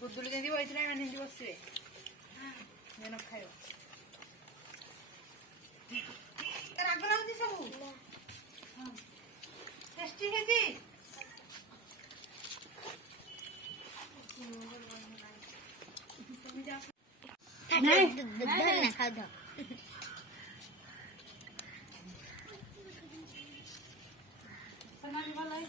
बुद्धुली जमी वही बसवे न खाइ राग लाଗୁଛି ସବୁ टेस्टी ହେଇଛି नहीं खाओ समाज वाला है